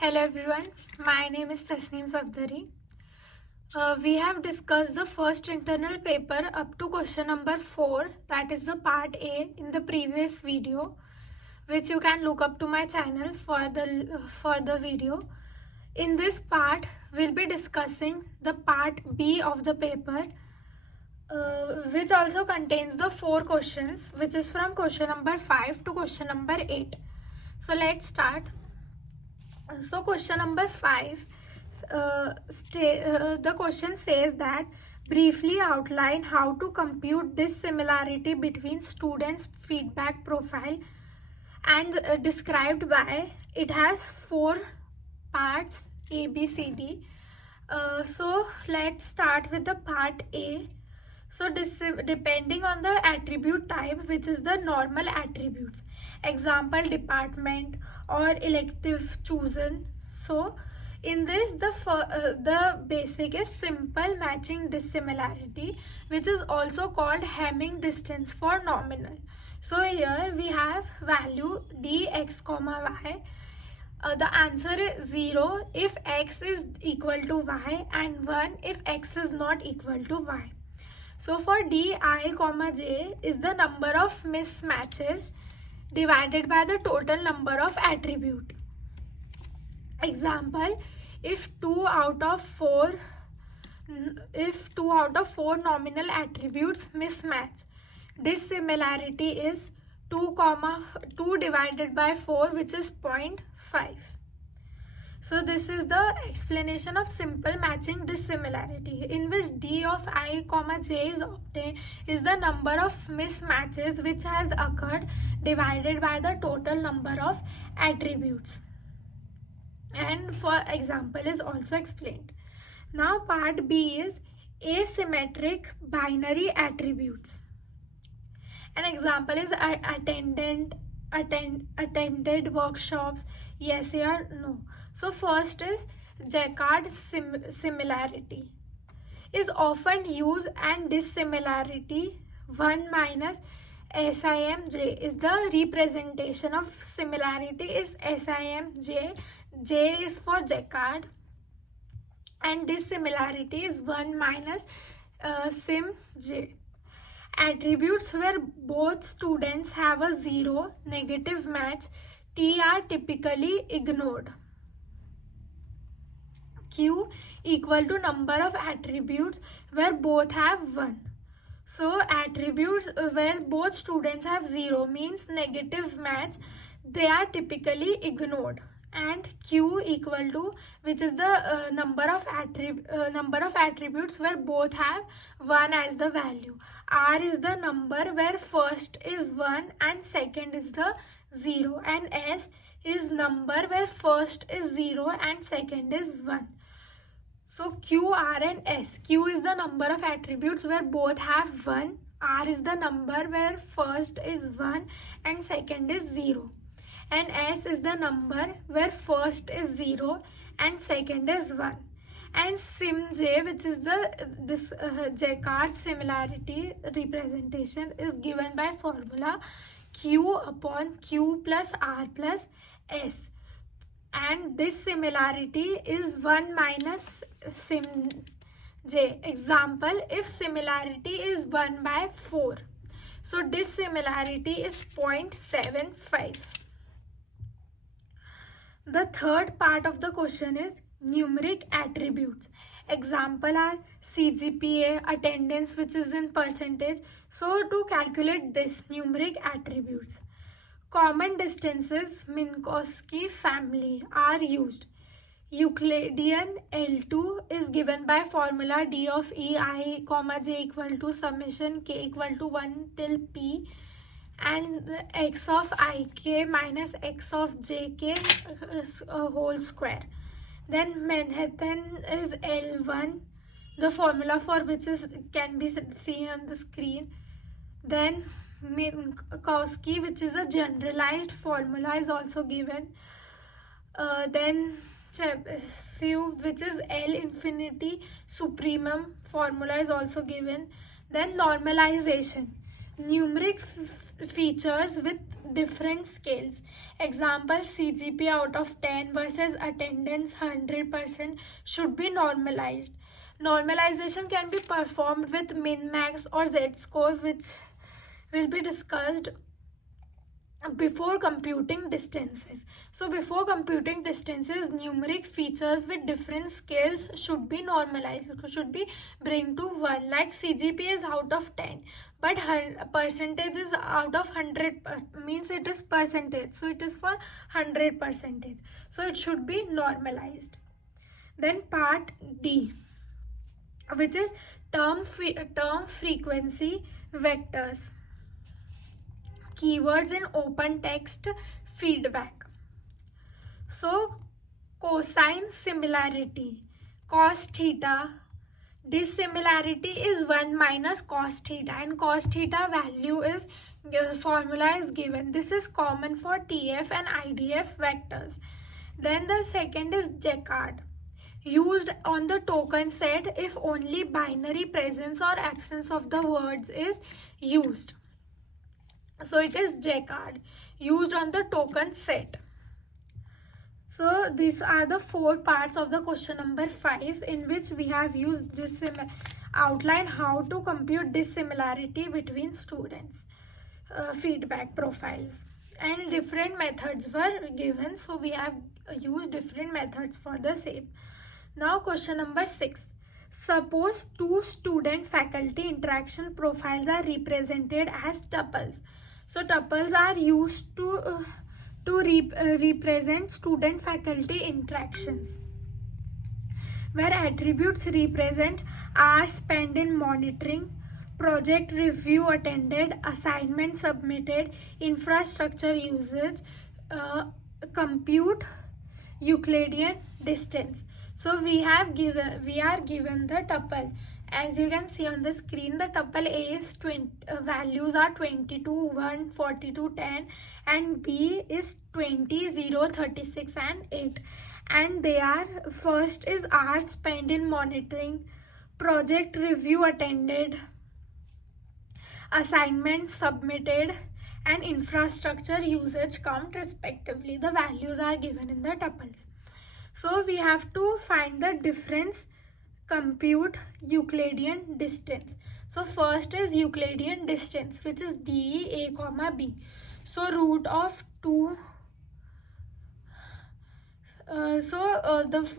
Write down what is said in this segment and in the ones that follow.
Hello everyone, my name is Tasneem Safdari. We have discussed the first internal paper up to question number 4, that is the part A, in the previous video, which you can look up to my channel for the video. In this part, we'll be discussing the part B of the paper, which also contains the 4 questions, which is from question number 5 to question number 8. So let's start. So question number 5, the question says that briefly outline how to compute dissimilarity between students' feedback profile and described by, it has 4 parts A, B, C, D. So let's start with the part A. So depending on the attribute type, which is the normal attributes, example department or elective chosen. So in this, the basic is simple matching dissimilarity, which is also called Hamming distance for nominal. So here we have value dx comma y. The answer is 0 if x is equal to y and 1 if x is not equal to y. So for di comma j is the number of mismatches divided by the total number of attribute. Example, if 2 out of 4 nominal attributes mismatch, dissimilarity is 2 divided by 4, which is 0.5. So this is the explanation of simple matching dissimilarity, in which d of I comma j is obtained is the number of mismatches which has occurred divided by the total number of attributes. And for example is also explained. Now part B is asymmetric binary attributes. An example is attended workshops, yes or no. So first is Jacquard similarity is often used, and dissimilarity 1 minus SIMJ is the representation of similarity is SIMJ. J is for Jacquard and dissimilarity is 1 minus SIMJ. Attributes where both students have a 0 negative match, T, are typically ignored. Q equal to number of attributes where both have 1. So attributes where both students have 0 means negative match, they are typically ignored. And Q equal to, which is the number of attributes where both have 1 as the value. R is the number where first is 1 and second is the 0, and S is number where first is 0 and second is 1. So Q, R and S. Q is the number of attributes where both have 1. R is the number where first is 1 and second is 0. And S is the number where first is 0 and second is 1. And SIMJ, which is this Jacquard similarity representation, is given by formula Q upon Q plus R plus S. And this similarity is 1 minus SIMJ. Example, if similarity is 1 by 4. So dissimilarity is 0.75. The third part of the question is numeric attributes. Example are CGPA, attendance, which is in percentage. So to calculate this numeric attributes, common distances, Minkowski family are used. Euclidean L2 is given by formula D of E I comma j equal to summation k equal to 1 till p, and x of ik minus x of jk whole square. Then Manhattan is L1, the formula for which can be seen on the screen. Then Minkowski, which is a generalized formula, is also given. Then Chebyshev, which is L infinity supremum formula, is also given. Then normalization. Numeric features with different scales. Example, CGPA out of 10 versus attendance 100% should be normalized. Normalization can be performed with min, max or z-score, which will be discussed before computing distances. So before computing distances, numeric features with different scales should be normalized, should be bring to 1. Like CGPA is out of 10, but percentage is out of 100, means it is percentage, so it is for 100%, so it should be normalized. Then part D, which is term frequency vectors, keywords in open text feedback. So cosine similarity, cos theta, dissimilarity is 1 minus cos theta, and cos theta value is, formula is given. This is common for TF and IDF vectors. Then the second is Jaccard, used on the token set if only binary presence or absence of the words is used. So it is Jaccard, used on the token set. So these are the 4 parts of the question number 5, in which we have used outline how to compute dissimilarity between students, feedback profiles, and different methods were given. So we have used different methods for the same. Now question number 6. Suppose 2 student-faculty interaction profiles are represented as tuples. So tuples are used to represent student-faculty interactions, where attributes represent hours spent in monitoring, project review attended, assignment submitted, infrastructure usage, compute Euclidean distance. So we are given the tuple. As you can see on the screen, the tuple A is values are 22, 1, 42, 10, and B is 20, 0, 36, and 8. And they are, first is hours spent in monitoring, project review attended, assignment submitted, and infrastructure usage count respectively. The values are given in the tuples. So we have to find the difference, compute Euclidean distance. So first is Euclidean distance, which is DE A comma B. So root of 2.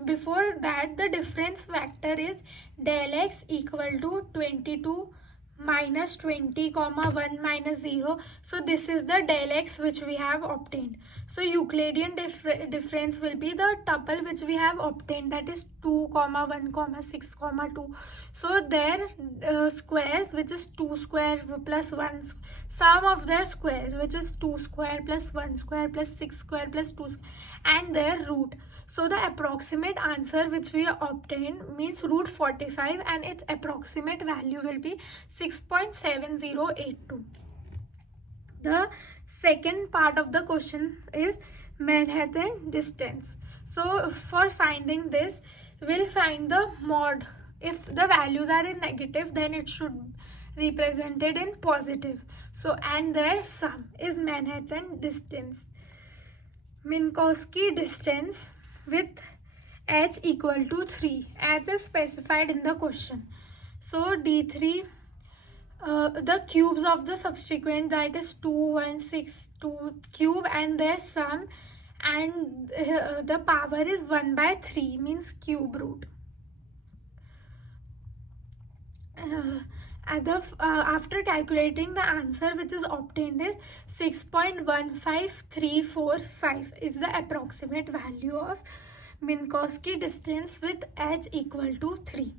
Before that, the difference vector is del x equal to 22 minus 20 comma 1 minus 0. So this is the del x which we have obtained. So Euclidean difference will be the tuple which we have obtained, that is 2 comma 1 comma 6 comma 2. So their squares, which is 2 square plus 1, sum of their squares, which is 2 square plus 1 square plus 6 square plus 2 square, and their root. So the approximate answer which we obtain means root 45, and its approximate value will be 6.7082. The second part of the question is Manhattan distance. So for finding this, we'll find the mod. If the values are in negative, then it should be represented in positive. So, and their sum is Manhattan distance. Minkowski distance with h equal to 3. H is specified in the question. So D3, the cubes of the subsequent, that is 2, 1, 6, 2 cube, and their sum, and the power is 1 by 3, means cube root. After calculating, the answer which is obtained is 6.15345 is the approximate value of Minkowski distance with h equal to 3.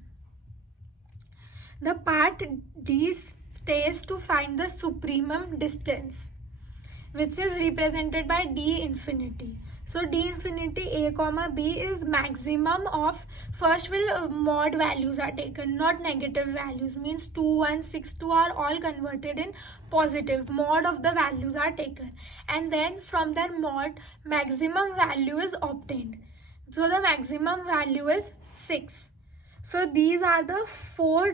The part D stays to find the supremum distance, which is represented by D infinity. So D infinity A comma B is maximum of, first will mod values are taken, not negative values, means 2, 1, 6, 2 are all converted in positive. Mod of the values are taken, and then from their mod, maximum value is obtained. So the maximum value is 6. So these are the four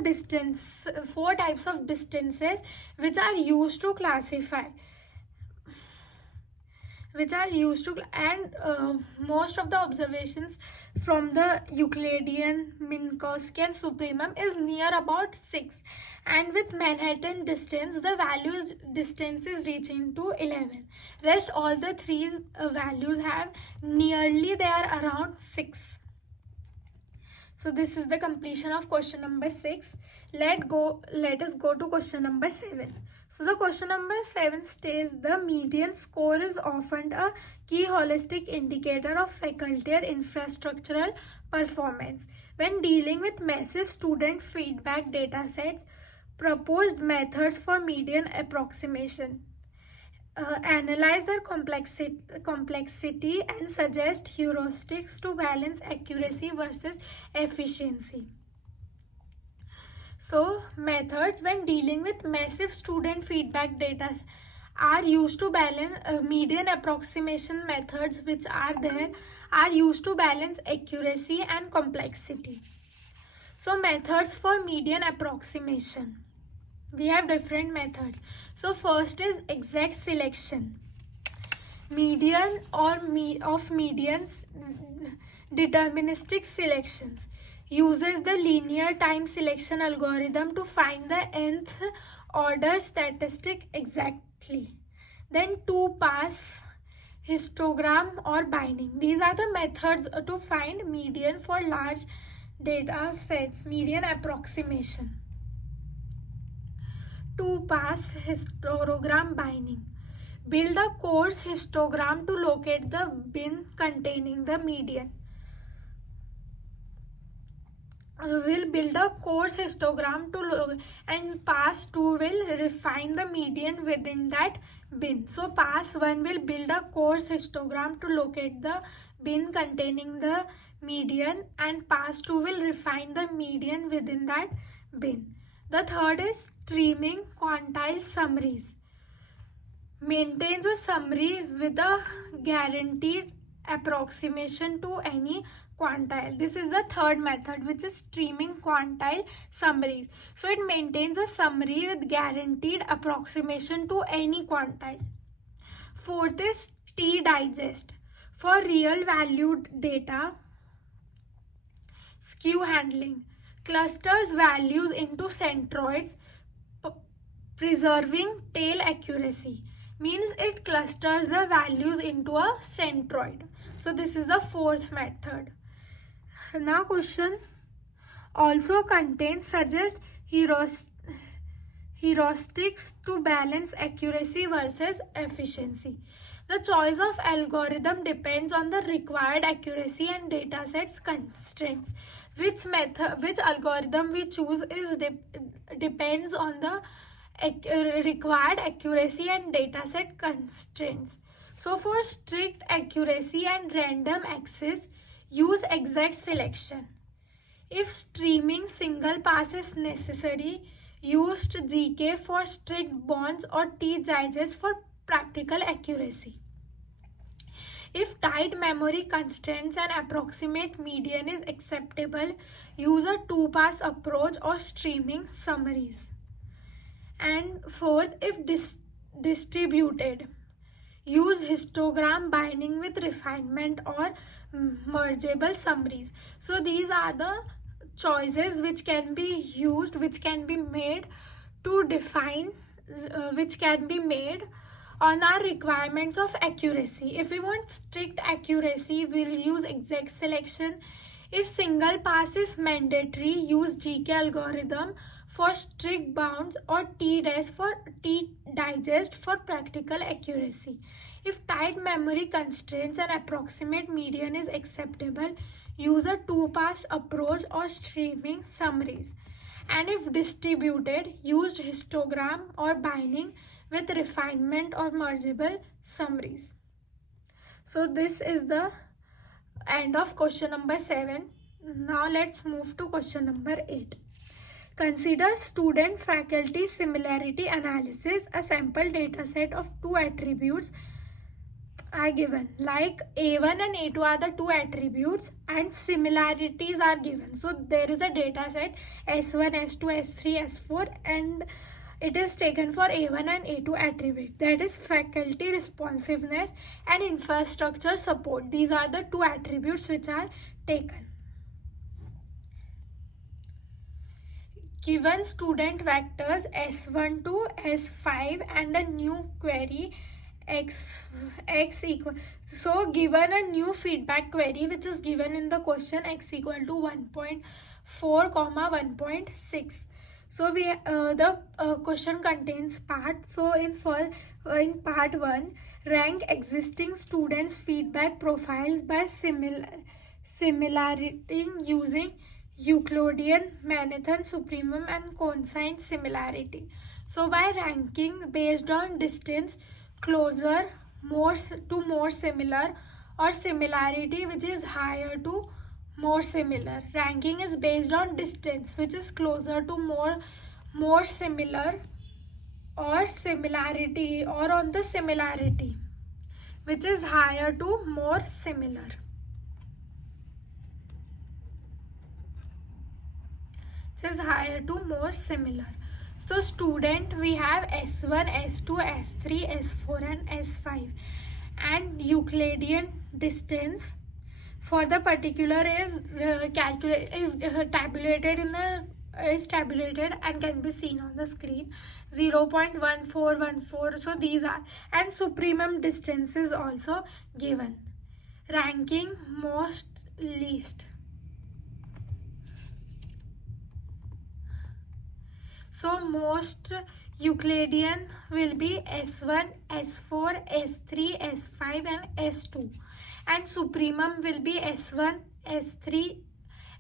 types of distances which are used to classify, and most of the observations from the Euclidean, Minkowski and Supremum is near about 6, and with Manhattan distance the distance is reaching to 11. Rest all the three values have nearly, they are around 6. So this is the completion of question number 6. Let us go to question number 7. So the question number 7 states the median score is often a key holistic indicator of faculty or infrastructural performance. When dealing with massive student feedback data sets, proposed methods for median approximation analyze their complexity and suggest heuristics to balance accuracy versus efficiency. So methods when dealing with massive student feedback data are used to balance median approximation methods which are used to balance accuracy and complexity. So methods for median approximation. We have different methods. So first is exact selection. Median of medians, deterministic selections, uses the linear time selection algorithm to find the nth order statistic exactly. Then two-pass histogram or binding. These are the methods to find median for large data sets, median approximation. Two-pass histogram binding. Build a coarse histogram to locate the bin containing the median. Will build a coarse histogram to and pass 2 will refine the median within that bin. So pass 1 will build a coarse histogram to locate the bin containing the median, and pass 2 will refine the median within that bin. The third is streaming quantile summaries. Maintains a summary with a guaranteed approximation to any quantile. This is the third method, which is streaming quantile summaries. So it maintains a summary with guaranteed approximation to any quantile. Fourth is T-digest. For real valued data, skew handling. Clusters values into centroids, preserving tail accuracy. Means it clusters the values into a centroid. So this is the fourth method. Now question also contains suggest heuristics to balance accuracy versus efficiency. The choice of algorithm depends on the required accuracy and datasets constraints. Which algorithm we choose is depends on the required accuracy and dataset constraints. So for strict accuracy and random access, use exact selection. If streaming single pass is necessary, use GK for strict bonds or T-digest for practical accuracy. If tight memory constraints and approximate median is acceptable, use a two-pass approach or streaming summaries. And fourth, if distributed, use histogram binding with refinement or mergeable summaries. So these are the choices which can be used, which can be made to define, which can be made on our requirements of accuracy. If we want strict accuracy, we'll use exact selection. If single pass is mandatory, use GK algorithm for strict bounds or T-digest for practical accuracy. If tight memory constraints and approximate median is acceptable, use a two-pass approach or streaming summaries. And if distributed, use histogram or binding with refinement or mergeable summaries. So this is the end of question number 7. Now let's move to question number 8. Consider student-faculty similarity analysis. A sample data set of 2 attributes are given, like A1 and A2 are the two attributes and similarities are given. So there is a data set S1, S2, S3, S4 and it is taken for A1 and A2 attribute, that is faculty responsiveness and infrastructure support. These are the two attributes which are taken. Given student vectors S1 to S5 and a new query x equal, so given a new feedback query which is given in the question x equal to 1.4 comma 1.6. So we the question contains part. So in part 1, rank existing students feedback profiles by similarity using Euclidean, Manhattan supremum and cosine similarity. So by ranking based on distance, closer, more similar, or similarity which is higher to more similar. Ranking is based on distance which is closer to more similar, or similarity, or on the similarity which is higher to more similar. Which is higher to more similar. So student, we have S1, S2, S3, S4 and S5, and Euclidean distance for the particular is tabulated and can be seen on the screen, 0.1414. So these are, and supremum distance is also given. Ranking most least. So most Euclidean will be S1, S4, S3, S5 and S2. And supremum will be S1, S3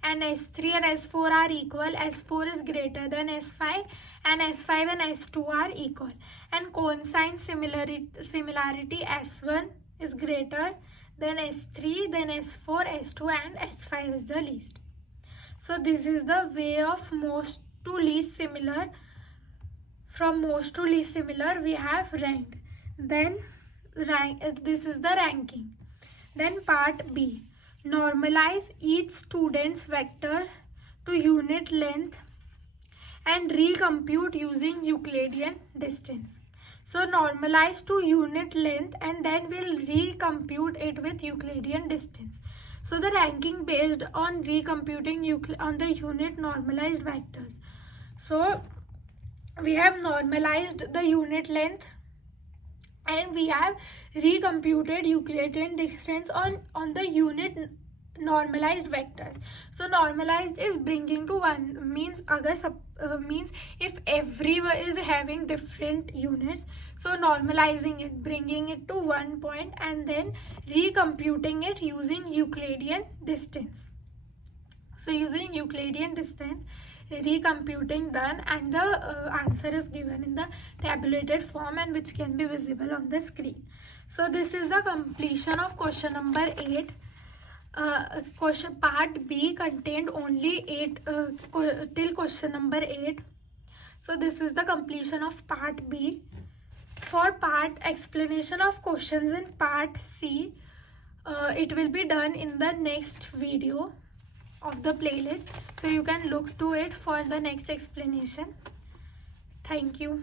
and S3 and S4 are equal. S4 is greater than S5 and S5 and S2 are equal. And cosine similarity S1 is greater than S3, then S4, S2 and S5 is the least. So this is the way of most to least similar. From most to least similar we have ranked. Then this is the ranking. Then part B, normalize each student's vector to unit length and recompute using Euclidean distance. So normalize to unit length and then we'll recompute it with Euclidean distance. So the ranking based on recomputing on the unit normalized vectors. So we have normalized the unit length and we have recomputed Euclidean distance on the unit normalized vectors. So normalized is bringing to 1, means means if everyone is having different units, so normalizing it, bringing it to 1 point and then recomputing it using Euclidean distance. So using Euclidean distance, recomputing done, and the answer is given in the tabulated form and which can be visible on the screen. So this is the completion of question number 8. Question part B contained only 8 till question number 8. So this is the completion of part B. For part explanation of questions in part C, it will be done in the next video of the playlist, so you can look to it for the next explanation. Thank you.